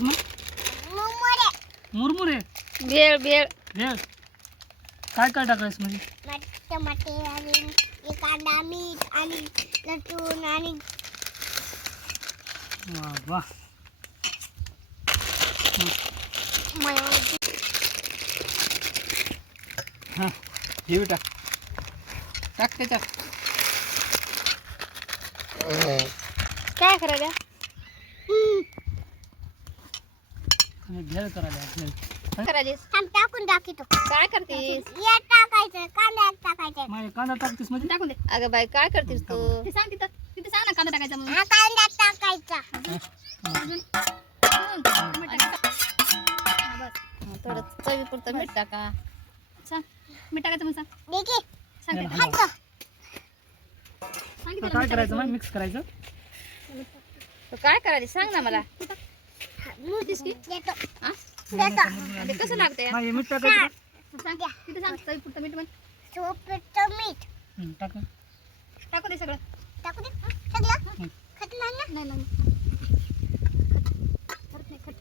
मग तुला तेच मग मुरमुरे मुरमुरे भेळ भेळ भेळ काय काय टाकायचं म्हणजे मग टमाटे आणि एक कांदा मीठ आणि लसूण आणि वा वा मयोनीज. हां हे बी टाक टाक त्याच्यात काय करायला हम्म. आणि भेळ करायला भेळ. काय? करायलीस? थांब टाकून टाकितो काय करतीस? या टाकायचं कांद्यात टाकायचं माझ्या कांदा टाकतेस म्हणजे? टाकून दे. अगं बाई काय करतीस तू? ते सांग तिथं. तिथे सांग ना कांदा टाकायचा म्हणून. हा कांद्यात टाकायचा. अजून? अजून? मीठ टाक. हा, बस. थोडं चवीपुरतं मीठ टाका. सांग. मीठ टाकायचं म्हणून सांग. देखी सांग ते. खातो. सांग तर तिला काय मीठ करायचं मग. मिक्स करायचं? तू काय करायली सांग ना मला. कसं लागतंय नाही मीठ टाकायचं? का? सांग तिथे मीठ म्हण मीठ हं, टाका. टाकू दे सगळं. टाकू दे सगळं नाही नाही खट नाही खट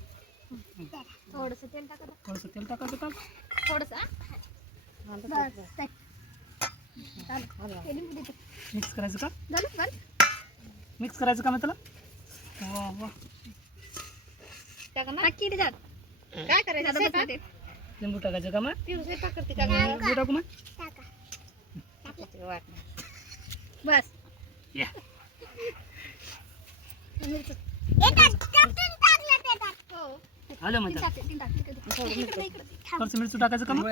थोडंसं तेल टाका थोडंसं तेल टाकायचं का? थोडंसं हा? बस. मिक्स करायचं का? झालं झालं. मिक्स करायचं का मग त्याला वा वा. काय करायचं? स्वयंपाक? लिंबू टाकायचं का मग? पिऊ स्वयंपाक करते का? गं? लिंबू टाकू मग. वाट नाही. बस. या. मिरची. हो. आलं तीन त्याला टाक तीन टाक इकडे दे. थोडं मीठ इकडे इकडे. दे. थोडंसं मिरची टाकायचं का मग?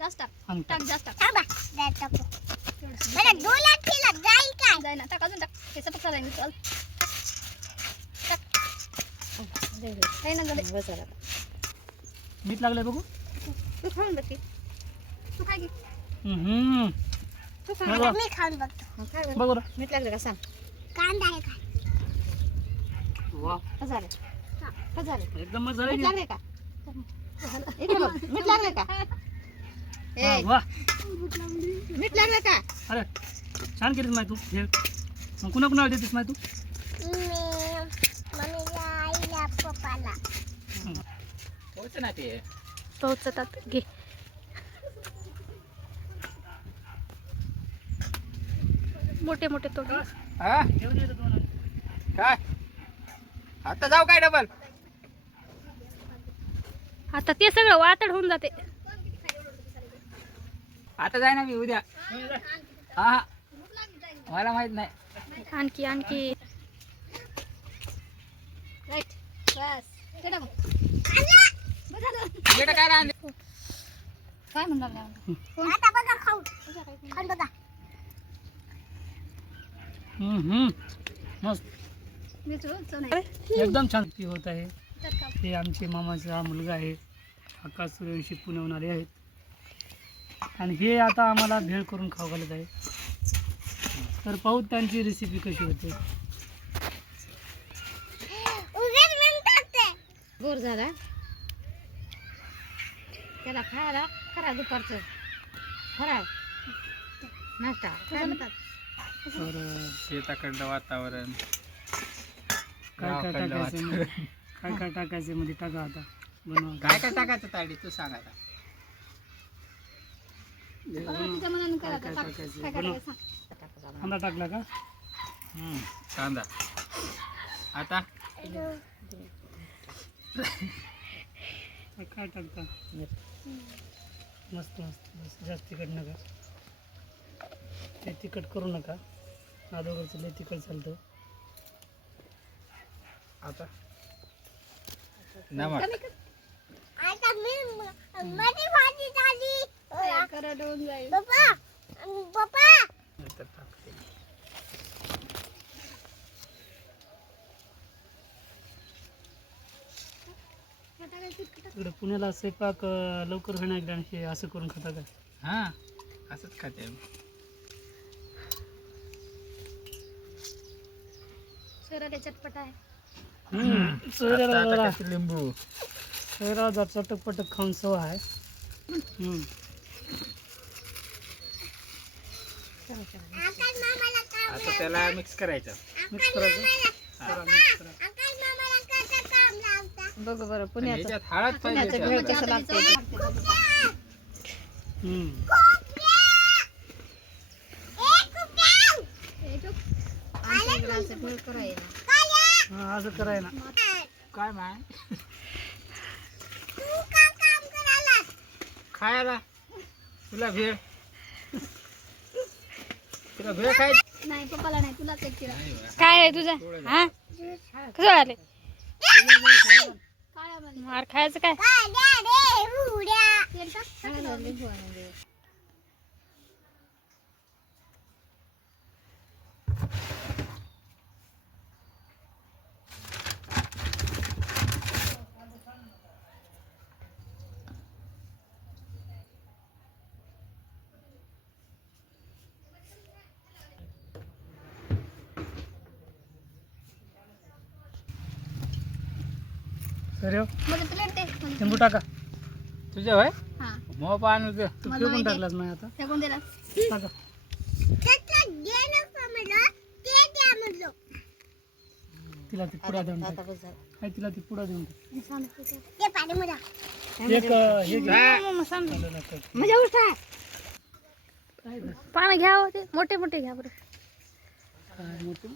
जास्त टाक. आणि टाक जास्त टाक. टाकू. जाय ना. टाक अजून टाक. हे सपक चल दे, दे. काही ना गडे बस झालं. मीठ लागलंय बघू? तू खाऊन बघ की. तू काय. तू खा. बघू. मी खाऊन बघतो. हा, बरं. बघू. मीठ लागलं का? सांग. कांदा आहे का? वा. कसं झालं. कसं झालं. एकदम झालं मीठ की? लागलंय का? इकडे बघ. मीठ लागलं का? हा, ए. वा. मीठ लागलं का? अरे छान केलीस माहिती तू. भेळ मग कुणा कुणाला देतेस माहिती तू? मी मम्मीला आईला पप्पाला होच ना ते पोहोचतात. घे. मोठे मोठे हा? दोन. काय? आता जाऊ काय डबल? आता ते सगळं वातड होऊन जाते. आता जाय ना मी उद्या. हा हा. मला माहीत नाही. आणखी आणखी राईट बस ते टाक बस झालं. इकडे काय राहिले काय म्हणणार नाही आता बघा खाऊ. खाऊन बघा. मस्त. एकदम छान ती होत आहे. हे आमचे मामाचा मुलगा आहे. आकाश सूर्यवंशी आले आहेत. आणि हे आता आम्हाला भेळ करून खाऊ घालत आहे. तर पाहू त्यांची रेसिपी कशी होते. गोर झाला. त्याला खायला करा दुपारचं. फराळ नाश्ता. काय म्हणतात? शेताकडलं वातावरण. काय काय गावाकडलं टाकायचं मध्ये वातावरण. काय काय टाकायचं मध्ये टाका आता. बनवा. काय काय टाकायचं ताडी? तू सांग आता. बघा तिच्या मनानं करा काय आता. काय टाक. टाकायचं? काय बनव. करायचं सांग. कांदा टाकला का? हम्म, कांदा. आता? काय टाकता? मस्त मस्त मस्त. जास्त तिखट नका. ते तिखट करू नका. अगोदरचं लय तिखट चालतं आता? नमक. आता मी माझी भाजी झाली. पप्पा पप्पा इकडे पुण्याला स्वयंपाक अं, लवकर होणार हे असं करून खाता का? हा असंच खाते चटपट आहे आता जरा टाकायचं लिंबू? शरीराला जर चटक पटक खाऊन सवय आहे. हम्म. आता त्याला मिक्स करायचं. मिक्स करायचं. आकाश मामाला कसं काम लावता बघ बरं पण पुण्याचं. याच्यात हळद पाहिजे पुण्याचं भेळ याच्यात. कसं लागते हम्म. हा असं कराय ना काय माय? तू का काम करायला खायला? तुला भेळ? तुला भेळ खाय नाही पप्पाला नाही तुलाच एक काय आहे तुझं? हा? कसं आले मार खायचं काय अरे हो, मध्ये प्लेट दे लिंबू टाका. तुझ्या होय? हा. मो पान तुझं तू. मला फेकून माहिती आहे. टाकलास नाही आता. फेकून दिला टाका. तिला ती पुडा देऊन टाक. तिला ती पुडा देऊन टाक. ते पाणी मला. एक अं, हे घे. चालेल आता. म्हणजे उठा काय गं? पानं घ्या हो ते. मोठे मोठे घ्या बरं. काय मोठं?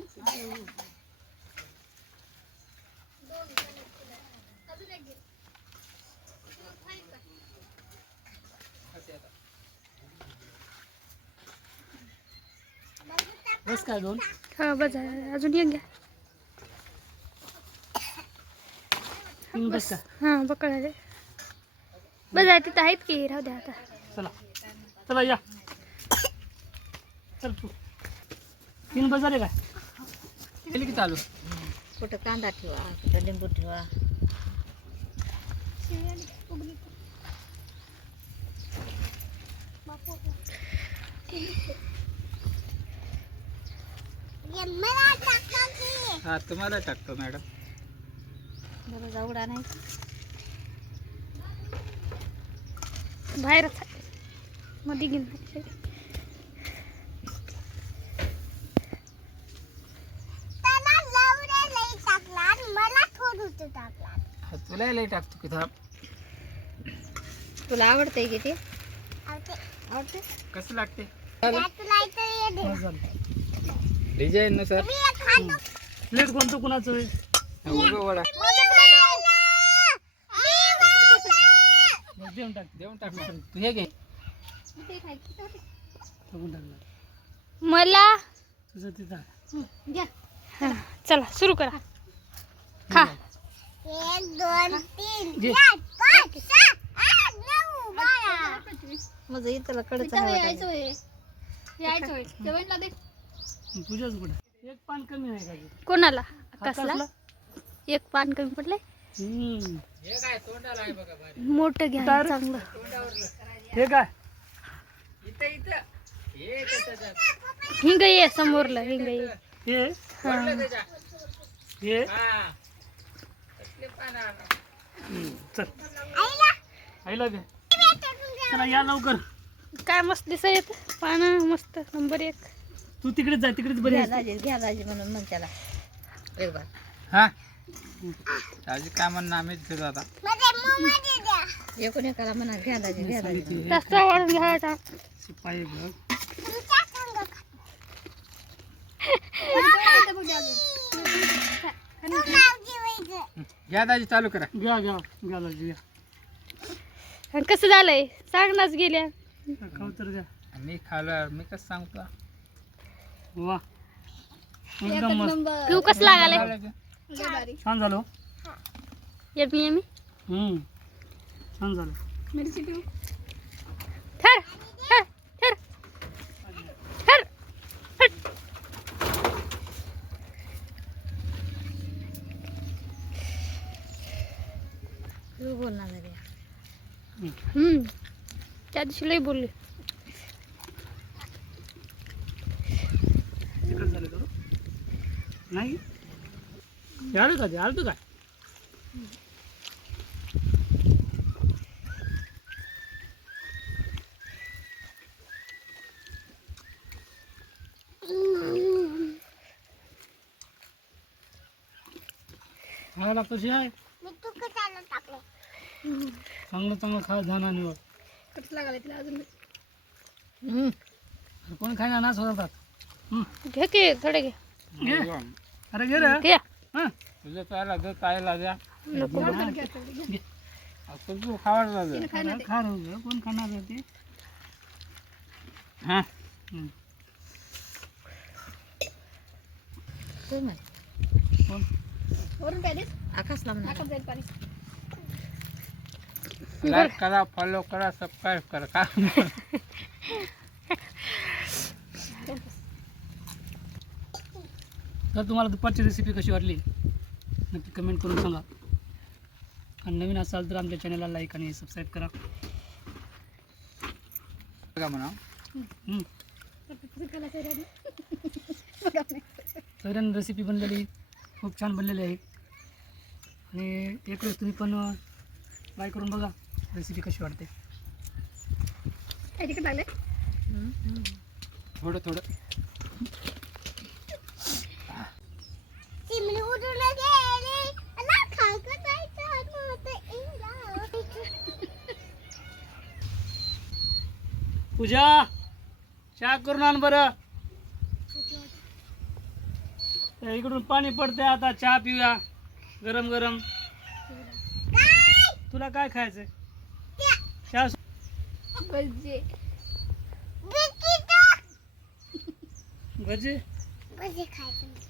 बस काय दोन हा बस अजून एक घ्या. तीन बस का? हा पकड बस आहे तिथं आहेत की? राहू द्या आता. चला. चला या. चल तू. तीन बस झाले काय? केली की चालू? कुठं कांदा ठेवा कुठं लिंबू ठेवा? की हा तुम्हाला टाकतो मॅडम. जाऊडा नाही बाहेरच मध्ये घेऊन तुला लई टाकतो की थांब. तुला आवडतंय की ते? आवडते. आवडते कसं लागते लाईटर ये दे. बस झालं डिझाईन नुसार मी एक खातो. प्लेट कोणतं कुणाचं आहे? उभं वडा. देऊन टाक. देऊन टाक तू हे घे. मला तुझं तिथं हा, चला सुरू करा. खा. एक दोन तीन. घे. चार पाच सहा आठ नऊ बारा. माझं इथं कडच यायचं होय. यायचं होय. जेवणला दे. तुझ्याच कुठं एक पान कमी आहे का ते? कोणाला? कसला? एक पान कमी पडलंय? हम्म. हे काय तोंडाला आहे बघा भारी मोठं घ्या? चांगलं. हे काय? इथं इथं. त्याच्यात. हिंग ये समोरला हिंग ये. हे? हे. हा. हम्म, चल. आईला. चला या लवकर. काय मस्त दिसत पानं मस्त नंबर एक. तू तिकडेच जा तिकडेच बरी आहेस. घ्या दाजी म्हणून मग त्याला. एक बार हा? राजी काय म्हणणं आम्हीच घेतो आता. एकूण एकाला म्हणा घ्या दाजी मी सांगितली हे जास्त वाढून घ्यायचा शिपाई बघ. घ्या दाजी चालू करा. घ्या घ्या घ्या लाजी घ्या. आणि कसं झालंय? सांगणाच गेल्या. खाऊ तर द्या मी खाल्लं मी कसं सांगतो? वा. एकदम मस्त. नंबर पिऊ कसं छान झालं हो. हम्म. छान झालं. मिरची पिऊ. ठर ठर बोलणार त्या दिवशी लई बोलली. नाही? झालं का ते आलं काय? खायला कशी आहे मी चांगलं चांगलं खा जाणार निवड. कटला घालायचं अजून अरे कोणी खायला नाच होतात घे थोडे घे. अरे घे रे. घे. हं. तुझं काय दे काय द्या नको घे. असं तू खावायला दे खा खा रे उगा. कोण खाणार आहे ते? हा. हं. कोण आहे? कोण? वरून काय देत आकाश लांब नाकात जाईल पाणी. लाईक करा फॉलो करा सबस्क्राईब करा. का? तर तुम्हाला दुपारची रेसिपी कशी वाटली? नक्की कमेंट करून सांगा. आणि नवीन असाल तर आमच्या चॅनलला लाईक आणि सबस्क्राईब करा. का म्हणा. हं. सैरन रेसिपी बनलेली खूप छान बनलेली आहे. आणि एक वेळेस तुम्ही पण ट्राय करून बघा रेसिपी कशी वाटते. थोडं थोडं. पूजा चहा करून आण बरं. इकडून पाणी पडते आता चहा पिऊया. गरम गरम. तुला काय खायचंय? चहा. भजी? भजी खायचं.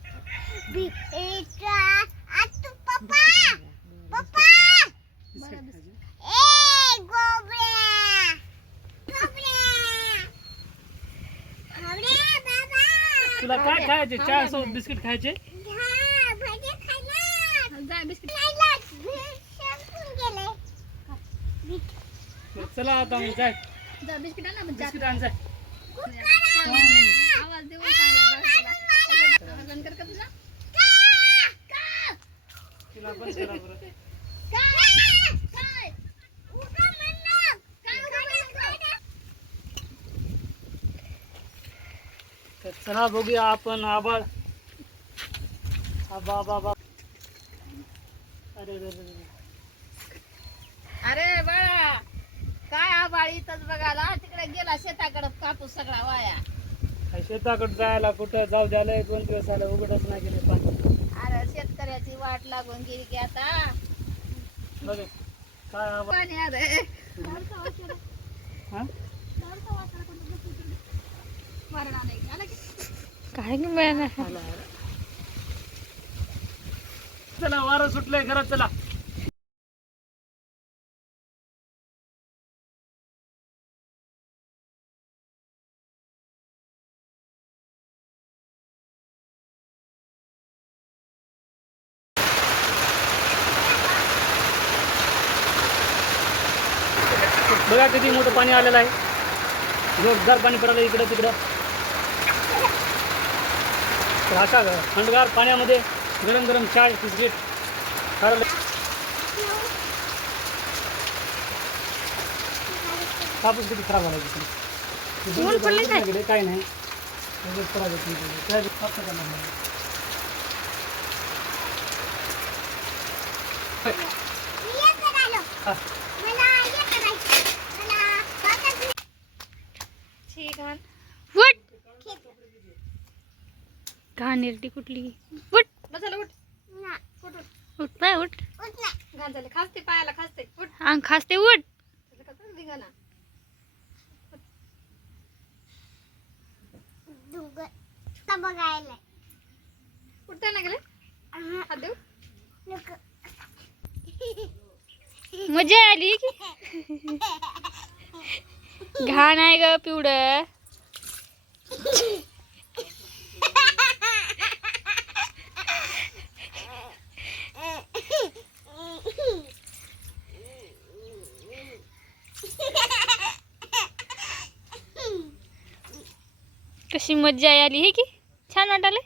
तुला काय खायचे? चहा सोबत बिस्किट खायचे? हा चला आता मग जाय. जा बिस्किट आण बिस्किट आण जाय आवाज देऊन चांगला बाळाला. आवाज बंद कर का तुझा तिला बंद करा बरं काय उगा म्हणलं काय तर चला बघूया आपण आबाळ. आबा आबा अरे अरे बाळा काय आबाळ इथंच बघायला? तिकडे गेला शेताकडे कापूस सगळा वाया. शेताकडे जायला कुठं? जाऊ द्यायला दोन दिवस झालं उघडच नाही गेले. वाट लागून गेली की आता. पाणी आलंय हा मरण आलंय. आलं की काय नाही मिळणार. चला वारं सुटलंय घरात चला. बघा किती मोठं पाणी आलेलं आहे जोरदार पाणी पडायला इकडं तिकडं तर अशा थंडगार पाण्यामध्ये गरम गरम चाय बिस्किट खायला कापूस किती खराब झाला तिकडे. काय? नाही करणार नाही. ये करायला हा. मला ये करायचं मला बाकी आहे उठ घाणेरडी कुठली? उठ बसायला उठ. ना उठ पाय उठ उठ. ना. घाण झाले खासते पायाला खासते. उठ. अंग खासते उठ. का बघायला उठता ना. गेले? हात देऊ. नको. मजा आली की? घाण आहे ग पिवड कशी मज्जा आली हे की? छान वाटाले?